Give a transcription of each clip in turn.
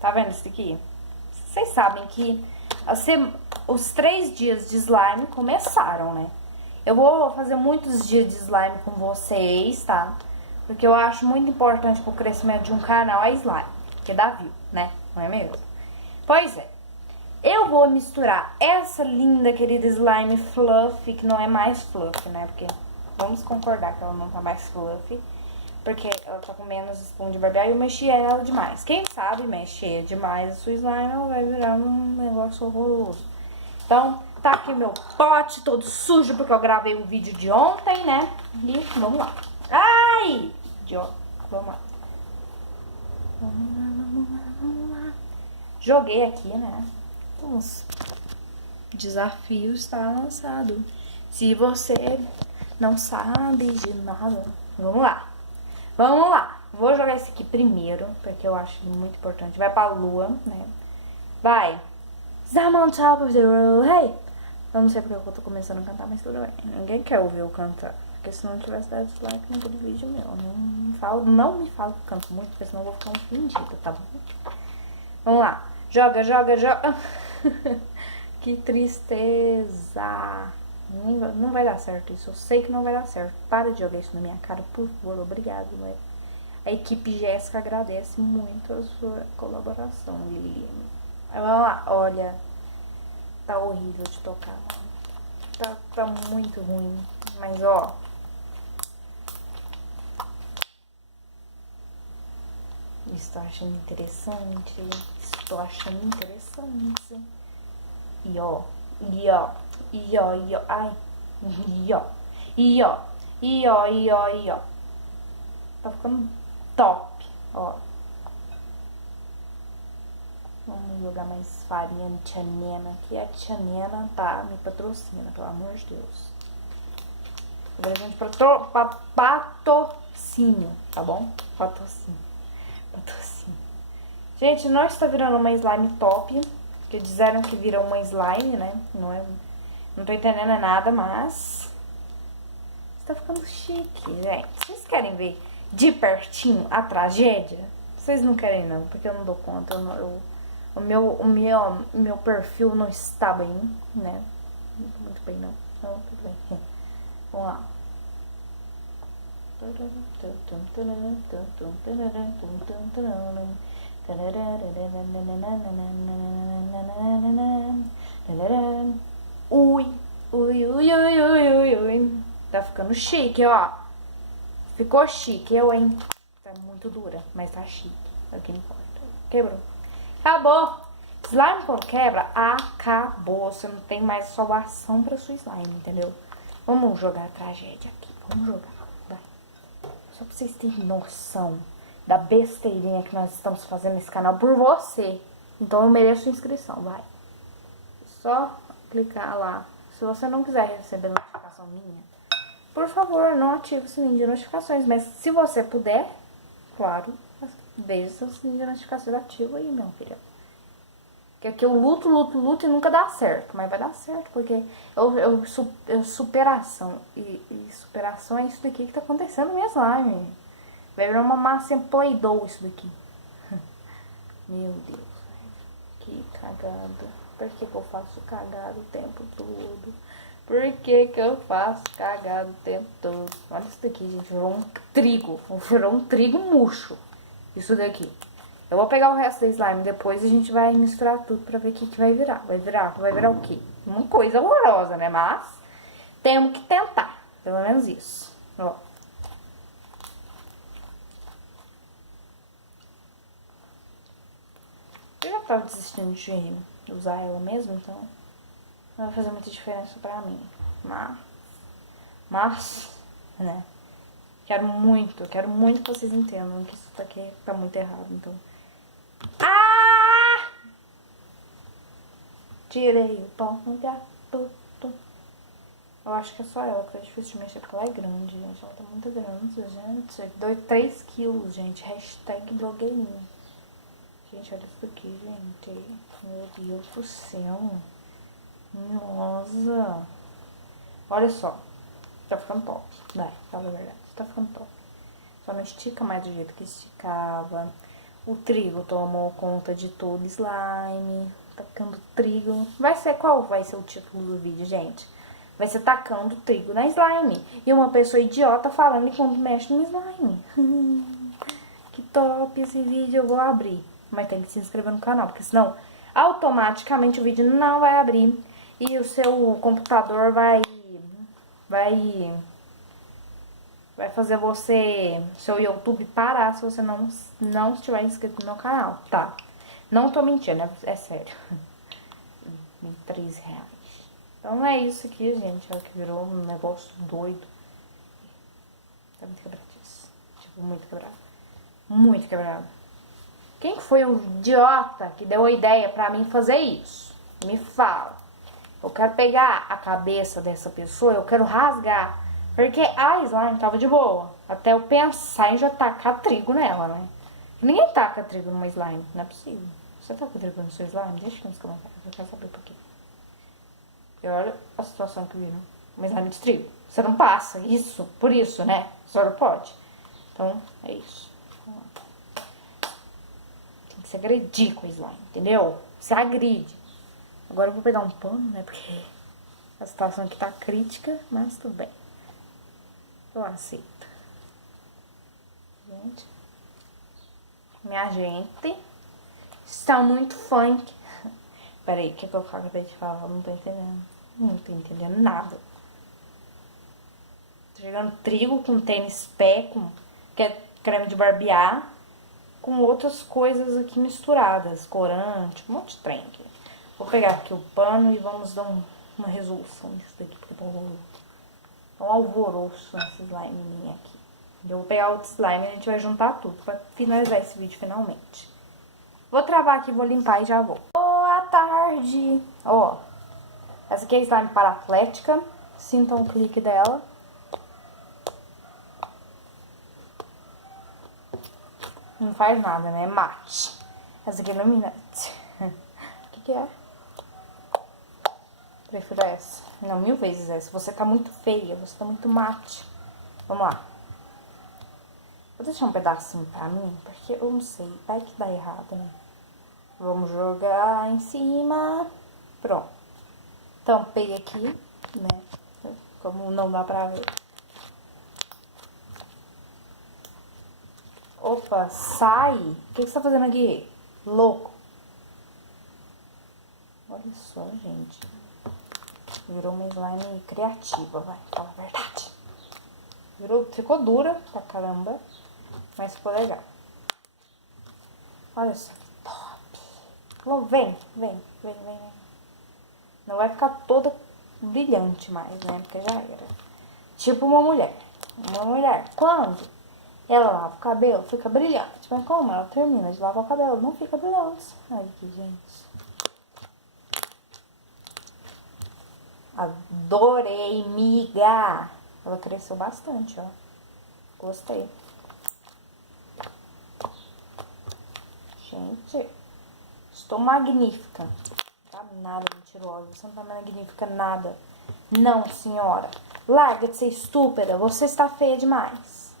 Tá vendo isso aqui? Vocês sabem que os 3 dias de slime começaram, né? Eu vou fazer muitos dias de slime com vocês, tá? Porque eu acho muito importante pro crescimento de um canal a slime. Porque dá view, né? Não é mesmo? Pois é. Eu vou misturar essa linda, querida slime fluffy, que não é mais fluffy, né? Porque vamos concordar que ela não tá mais fluffy. Porque ela tá com menos espuma de barbear e eu mexi ela demais. Quem sabe mexer demais a sua slime, ela vai virar um negócio horroroso. Então, tá aqui meu pote todo sujo, porque eu gravei um vídeo de ontem, né? E vamos lá. Ai! Idiota. Vamos lá. Vamos lá. Joguei aqui, né? Os desafios está lançado. Se você não sabe de nada, vamos lá. Vamos lá. Vou jogar esse aqui primeiro, porque eu acho muito importante. Vai pra lua, né? Vai. I'm on top of the world, hey! Eu não sei porque eu tô começando a cantar, mas tudo bem. Ninguém quer ouvir eu cantar. Porque se não tivesse dado dislike naquele vídeo meu, não me fala que eu canto muito, porque senão eu vou ficar ofendida, tá bom? Vamos lá. Joga, joga, joga. Que tristeza. Não vai dar certo isso. Eu sei que não vai dar certo. Para de jogar isso na minha cara, por favor. Obrigado, mãe. A equipe Jéssica agradece muito a sua colaboração, Lilian. Aí vamos lá. Olha. Tá horrível de tocar. Tá muito ruim. Mas, ó. Estou achando interessante. Estou achando interessante. E ó. E ó. E ó. E ó. Ai. E ó. E ó. E ó. E ó. E ó. Tá ficando top. Ó. Vamos jogar mais farinha de Tia Nena. Que a Tia Nena tá me patrocina, pelo amor de Deus. Presente pra patrocínio, tá bom? Patrocínio. Gente, não está virando uma slime top. Que disseram que vira uma slime, né? Não tô entendendo nada, mas está ficando chique, gente. Vocês querem ver de pertinho a tragédia? Vocês não querem não, porque eu não dou conta. O meu perfil não está bem, né? Muito bem, não. Não, tudo bem. Vamos lá. Ui, ui, ui, ui, ui, ui, ui. Tá ficando chique, ó. Ficou chique, hein? Tá muito dura, mas tá chique. É o que importa. Quebrou. Acabou. Slime quando quebra, acabou. Você não tem mais salvação pra sua slime, entendeu? Vamos jogar a tragédia aqui. Vamos jogar. Vai. Só pra vocês terem noção da besteirinha que nós estamos fazendo nesse canal por você. Então eu mereço inscrição, vai. Só clicar lá. Se você não quiser receber notificação minha, por favor, não ative o sininho de notificações. Mas se você puder, claro, veja o sininho de notificações ativo aí, meu filho. Porque aqui eu luto e nunca dá certo. Mas vai dar certo, porque superação. E superação é isso daqui que tá acontecendo mesmo lá, meu. Vai virar uma massinha Play-Doh isso daqui. Meu Deus, que cagada. Por que eu faço cagada o tempo todo? Por que eu faço cagada o tempo todo? Olha isso daqui, gente. Virou um trigo. Virou um trigo murcho. Isso daqui. Eu vou pegar o resto da slime depois e a gente vai misturar tudo pra ver o que vai virar. Vai virar o quê? Uma coisa horrorosa, né? Mas temos que tentar. Pelo menos isso. Ó. Eu já tava desistindo de usar ela mesmo, então não vai fazer muita diferença pra mim. Mas, né? Quero muito que vocês entendam que isso aqui tá muito errado, então. Ah! Tirei o pau no gato. Eu acho que é só ela que tá difícil de mexer, porque ela é grande, gente. Ela tá muito grande, gente. 3 quilos, gente. Hashtag blogueirinha. Gente, olha isso aqui, gente. Meu Deus do céu. Nossa. Olha só. Tá ficando top. Vai, fala a verdade. Tá ficando top. Só não estica mais do jeito que esticava. O trigo tomou conta de todo slime. Tacando trigo. Vai ser qual vai ser o título do vídeo, gente? Vai ser tacando trigo na slime. E uma pessoa idiota falando enquanto mexe no slime. Que top esse vídeo, eu vou abrir. Mas tem que se inscrever no canal, porque senão automaticamente o vídeo não vai abrir. E o seu computador vai fazer você, seu YouTube parar se você não estiver inscrito no meu canal, tá? Não tô mentindo, é sério. R$3. Então é isso aqui, gente. Olha que virou um negócio doido. Tá muito quebradiço. Tipo, muito quebrado. Muito quebrado. Quem que foi o idiota que deu a ideia pra mim fazer isso? Me fala. Eu quero pegar a cabeça dessa pessoa, eu quero rasgar. Porque a slime tava de boa. Até eu pensar em já tacar trigo nela, né? Ninguém taca trigo numa slime, não é possível. Você taca trigo no seu slime? Deixa aqui nos comentários, eu quero saber por quê. E olha a situação que virou. Uma slime de trigo. Você não passa isso, por isso, né? Só não pode. Então, é isso. Tem que se agredir com a slime, entendeu? Se agride. Agora eu vou pegar um pano, né? Porque a situação aqui tá crítica, mas tudo bem. Eu aceito. Gente. Minha gente. Está muito funk. Peraí, o que eu acabei de falar? Eu não tô entendendo. Não tô entendendo nada. Tô jogando trigo com tênis pé, com creme de barbear, com outras coisas aqui misturadas. Corante, um monte de trem aqui. Vou pegar aqui o pano e vamos dar uma resolução nisso daqui, porque tá um alvoroço nesse slime aqui. Eu vou pegar outro slime e a gente vai juntar tudo pra finalizar esse vídeo finalmente. Vou travar aqui, vou limpar e já vou. Boa tarde! Ó, essa aqui é a slime para atlética. Sintam o clique dela. Não faz nada, né? É mate. Essa aqui é iluminante. O que é? Prefiro essa. Não, 1000 vezes essa. Você tá muito feia, você tá muito mate. Vamos lá. Vou deixar um pedacinho pra mim, porque eu não sei. Vai que dá errado, né? Vamos jogar em cima. Pronto. Tampei aqui, né? Como não dá pra ver. Opa, sai! O que você tá fazendo aqui? Louco! Olha só, gente. Virou uma slime criativa, vai, fala a verdade. Ficou dura pra caramba, mas ficou legal. Olha só que top. Vem. Não vai ficar toda brilhante mais, né? Porque já era. Tipo uma mulher. Uma mulher, quando ela lava o cabelo, fica brilhante. Mas como ela termina de lavar o cabelo, não fica brilhante. Ai, que gente. Adorei, miga. Ela cresceu bastante, ó. Gostei. Gente, estou magnífica. Não tá nada mentirosa. Você não tá magnífica nada. Não, senhora. Larga de ser estúpida. Você está feia demais.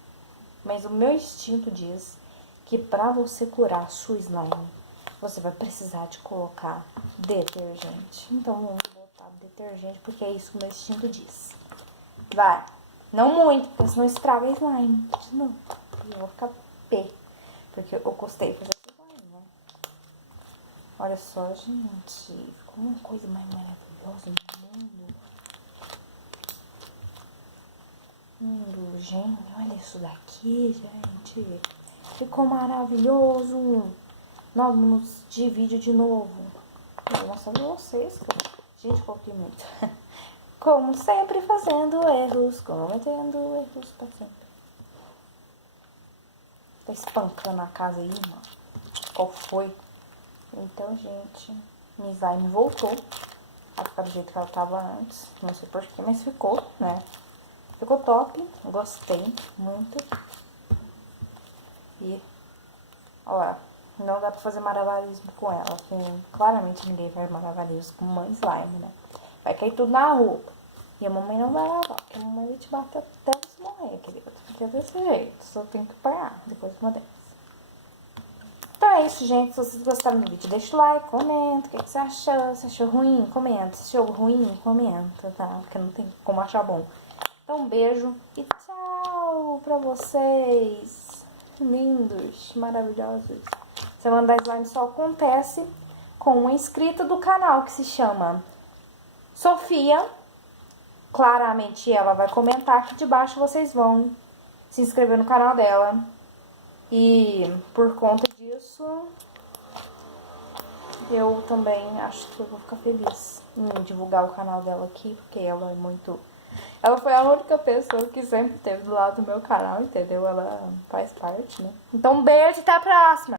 Mas o meu instinto diz que pra você curar a sua slime, você vai precisar de colocar detergente. Então vamos botar detergente, porque é isso que o meu instinto diz. Vai. Não muito, porque senão estraga a slime. Não. E eu vou ficar pé. Porque eu gostei de fazer slime, né? Olha só, gente. Ficou uma coisa mais maravilhosa no mundo. Gente, olha isso daqui, gente. Ficou maravilhoso. 9 minutos de vídeo de novo. Eu vou mostrar pra vocês. Gente, coloquei muito. Como sempre, fazendo erros, cometendo erros pra sempre. Tá espancando a casa aí, mano. Qual foi? Então, gente, minha slime voltou a ficar do jeito que ela tava antes. Não sei porquê, mas ficou, né? Ficou top, gostei muito. E, ó, não dá pra fazer malabarismo com ela, porque claramente ninguém faz malabarismo com uma slime, né? Vai cair tudo na roupa. E a mamãe não vai lavar, porque a mamãe vai te bater até você morrer, querida. Porque é desse jeito, só tem que apanhar depois de uma dessas. Então é isso, gente. Se vocês gostaram do vídeo, deixa o like, comenta. O que você achou? Se achou ruim, comenta. Se achou ruim, comenta, tá? Porque não tem como achar bom. Então, um beijo e tchau pra vocês. Lindos, maravilhosos. Semana da Slime só acontece com uma inscrita do canal que se chama Sofia. Claramente ela vai comentar aqui debaixo. Vocês vão se inscrever no canal dela. E por conta disso, eu também acho que eu vou ficar feliz em divulgar o canal dela aqui, porque ela é muito... Ela foi a única pessoa que sempre esteve do lado do meu canal, entendeu? Ela faz parte, né? Então, um beijo e até a próxima!